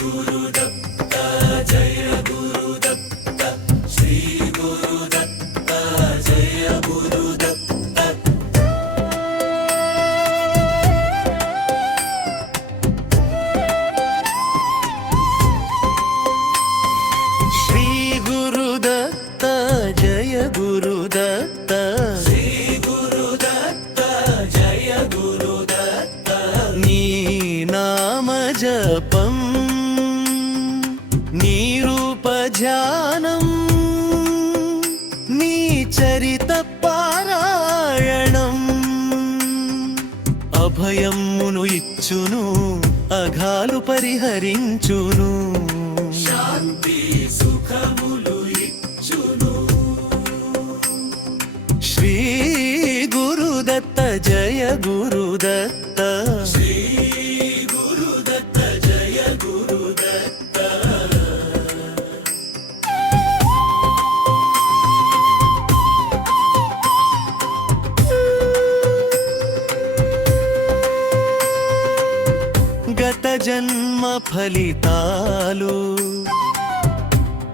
गुरुदत्त जय गुरुदत्त श्री गुरुदत्त जय गुरुदत्त श्री गुरुदत्त जय गुरुदत्त श्री गुरुदत्त जय गुरुदत्त नी नाम जपं नी रूप ध्यानं नी चरित पारायणम् అభయమును ఇచ్చును అఘాలు పరిహరించును శాంతి సుఖములు ఇచ్చును శ్రీ గురుదత్త జయ గురుదత్త శ్రీ గురుదత్త జయ గురుదత్త గత జన్మ ఫలితాలు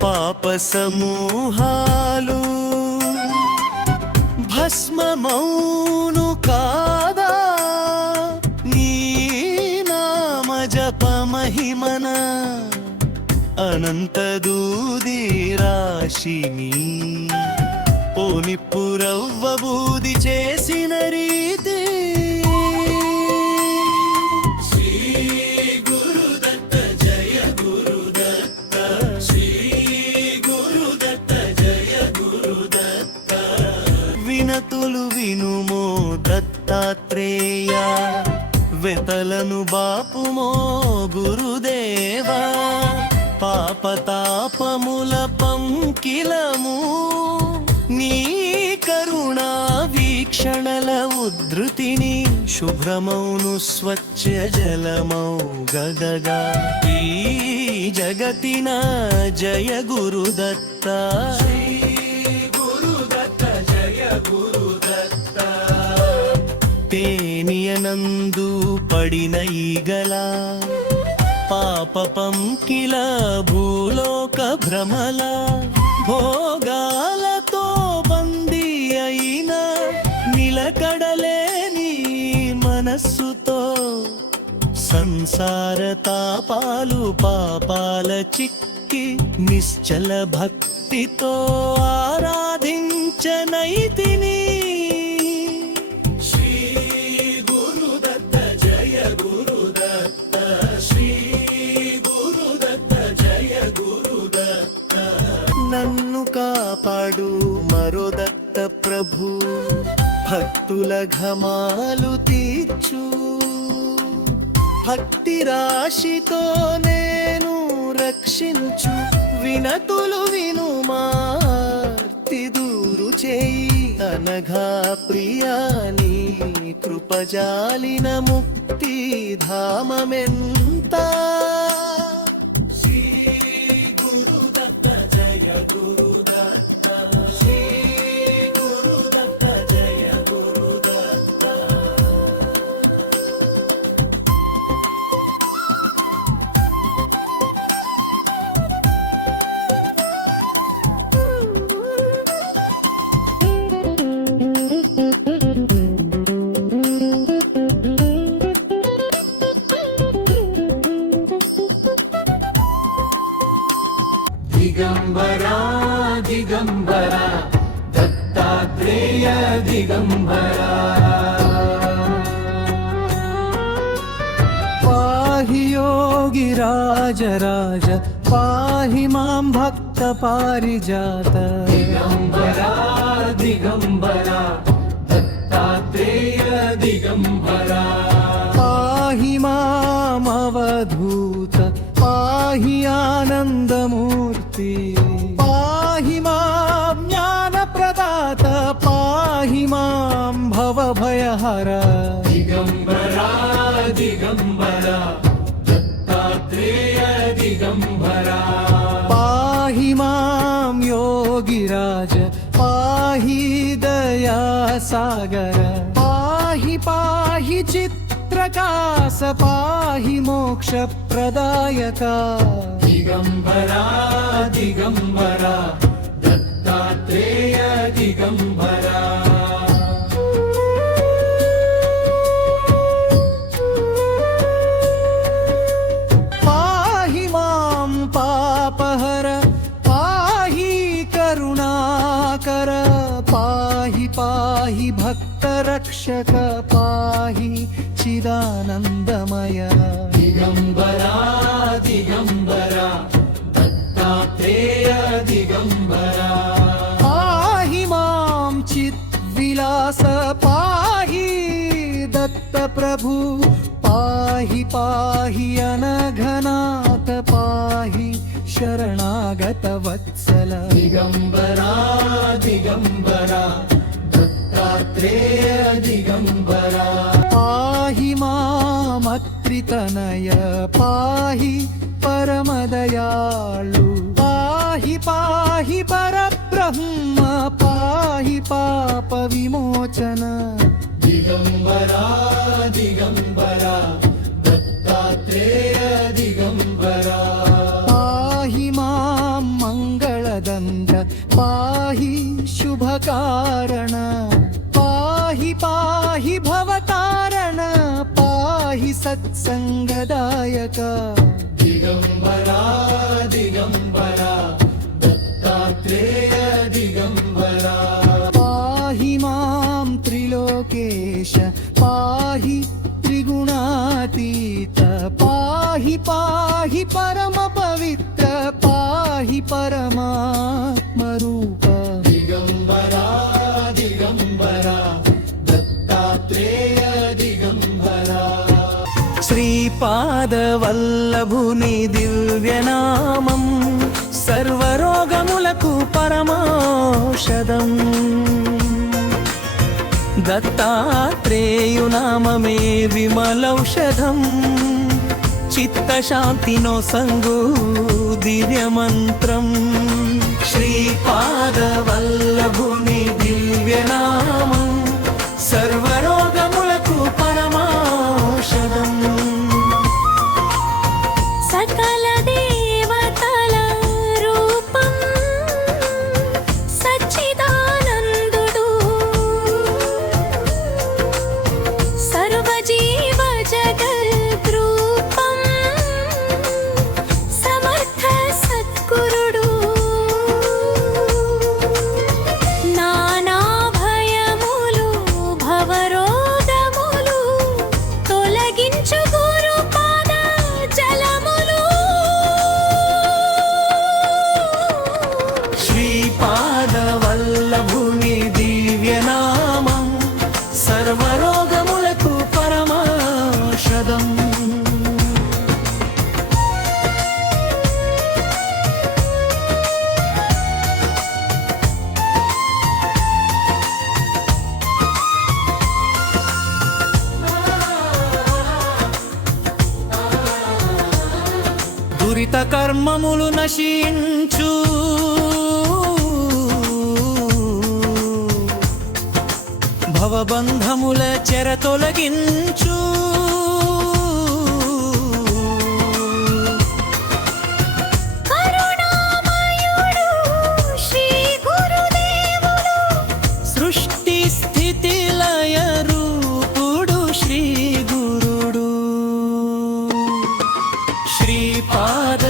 పాప సమూహాలు భస్మమౌను కాదా నీ నామ జప మహిమన అనంత దూది రాశిని ఓ నిప్పురవ్వ బూది చేసిన రీతి శ్రీ గురుదత్త జయ గురుదత్త శ్రీ గురుదత్త జయ గురుదత్త వినతులు వినుమో దత్తాత్రేయ వెతలను బాపుమో గురుదేవా పాపతాపముల పంకిలము నీ కరుణా వీక్షణల ఉద్ధృతిని శుభ్రమౌను స్వచ్ఛ జలమౌ గదగా ఈ జగతిన జయ గురుదత్త గురుదత్త జయ గురుదత్త తేనియనందు పడిన ఈగల పాప పంకిల భూలోక భ్రమల భోగాలతో బందీ అయిన నిలకడలేని మనస్సుతో సంసార తాపాలు పాపాల చిక్కి నిశ్చల భక్తితో ఆరాధించనైతిని శ్రీ గురుదత్త జయ గురుదత్త శ్రీ గురుదత్త జయ గురుదత్త నన్ను కాపాడు మరో దత్త ప్రభు భక్తుల ఘమాలు తీర్చు భక్తి రాశితో నేను రక్షించు వినతులు వినుమార్తి దూరు చేయి అనఘా ప్రియాని కృపజాలిన ముక్తి ధామమెంత శ్రీ గురుదత్త జయ గురుదత్త శ్రీ గురుదత్త జయ గురుదత్త दिगंबरा दिगंबरा दत्तात्रेय दिगंबरा पाहि योगी राज राज पाहि मां भक्त पारिजात दिगंबरा दिगंबरा दत्तात्रेय दिगंबरा पाहि माम् अवधूत पाहि आनन्दमूर्ति पाहि मां ज्ञानप्रदात पाहि मां भवभयहर दिगंबरा दिगंबरा दत्तात्रेय दिगंबरा पाहि मां योगिराज पाहि दयासागर पाहि पाहि चित्र विकास पाहि मोक्षप्रदायका दिगम्बरा दिगम्बरा दत्तात्रेय दिगम्बरा पाहि मां पापहर पाहि करुणाकर पाहि पाहि भक्तरक्षक पाहि चिदानन्दमय दिगम्बरा दिगम्बरा दत्तात्रेय दिगम्बरा पाहि मां चिद्विलास पाहि दत्तप्रभु पाहि पाहि अनघनाथ पाहि शरणागतवत्सल दिगम्बरा दिगम्बरा दत्तात्रेय दिगम्बरा पाहि मामत्रितनय पाहि परमदयाळु पाहि पाहि परब्रह्म पाहि पापविमोचन दिगम्बरा दिगम्बरा दत्तात्रेय दिगम्बरा पाहि मां मङ्गलदण्ड पाहि शुभकारण पाहि पाहि भवतारण पाहि सत्सङ्गदायक दिगम्बरा दिगम्बरा दत्तात्रेय दिगम्बरा पाहि मां त्रिलोकेश पाहि त्रिगुणातीत पाहि पाहि परमपवित्र पाहि परमात्मरूप दिगम्बरा दिगम्बरा दत्तात्रेय दिगम्बरा శ్రీపాదవల్లభుని దివ్యనామం సర్వరోగములకు పరమౌషధం దత్తాత్రేయునామమే విమలౌషధం చిత్తశాంతినో సంగు దివ్యమంత్రం శ్రీపాదవల్లభుని దివ్యనామం సర్వరోగములకు పరమౌషధం సకల దేవతల రూపం సచ్చిదానందుడు సర్వజీవ జగద్రూపం సమర్థ సద్గురుడు నానా భయములు భవరోగములు తొలగించు గురుపాద జలములు శ్రీపాదవల్లభుని దివ్యనామం సర్వరోగములకు పరమౌషధం దురిత కర్మములు నశించు భవబంధముల చెర తొలగించు కరుణామయుడు శ్రీ గురుదేవుడు సృష్టి స్థితి లయ రూపుడు శ్రీ గురుడు శ్రీపాద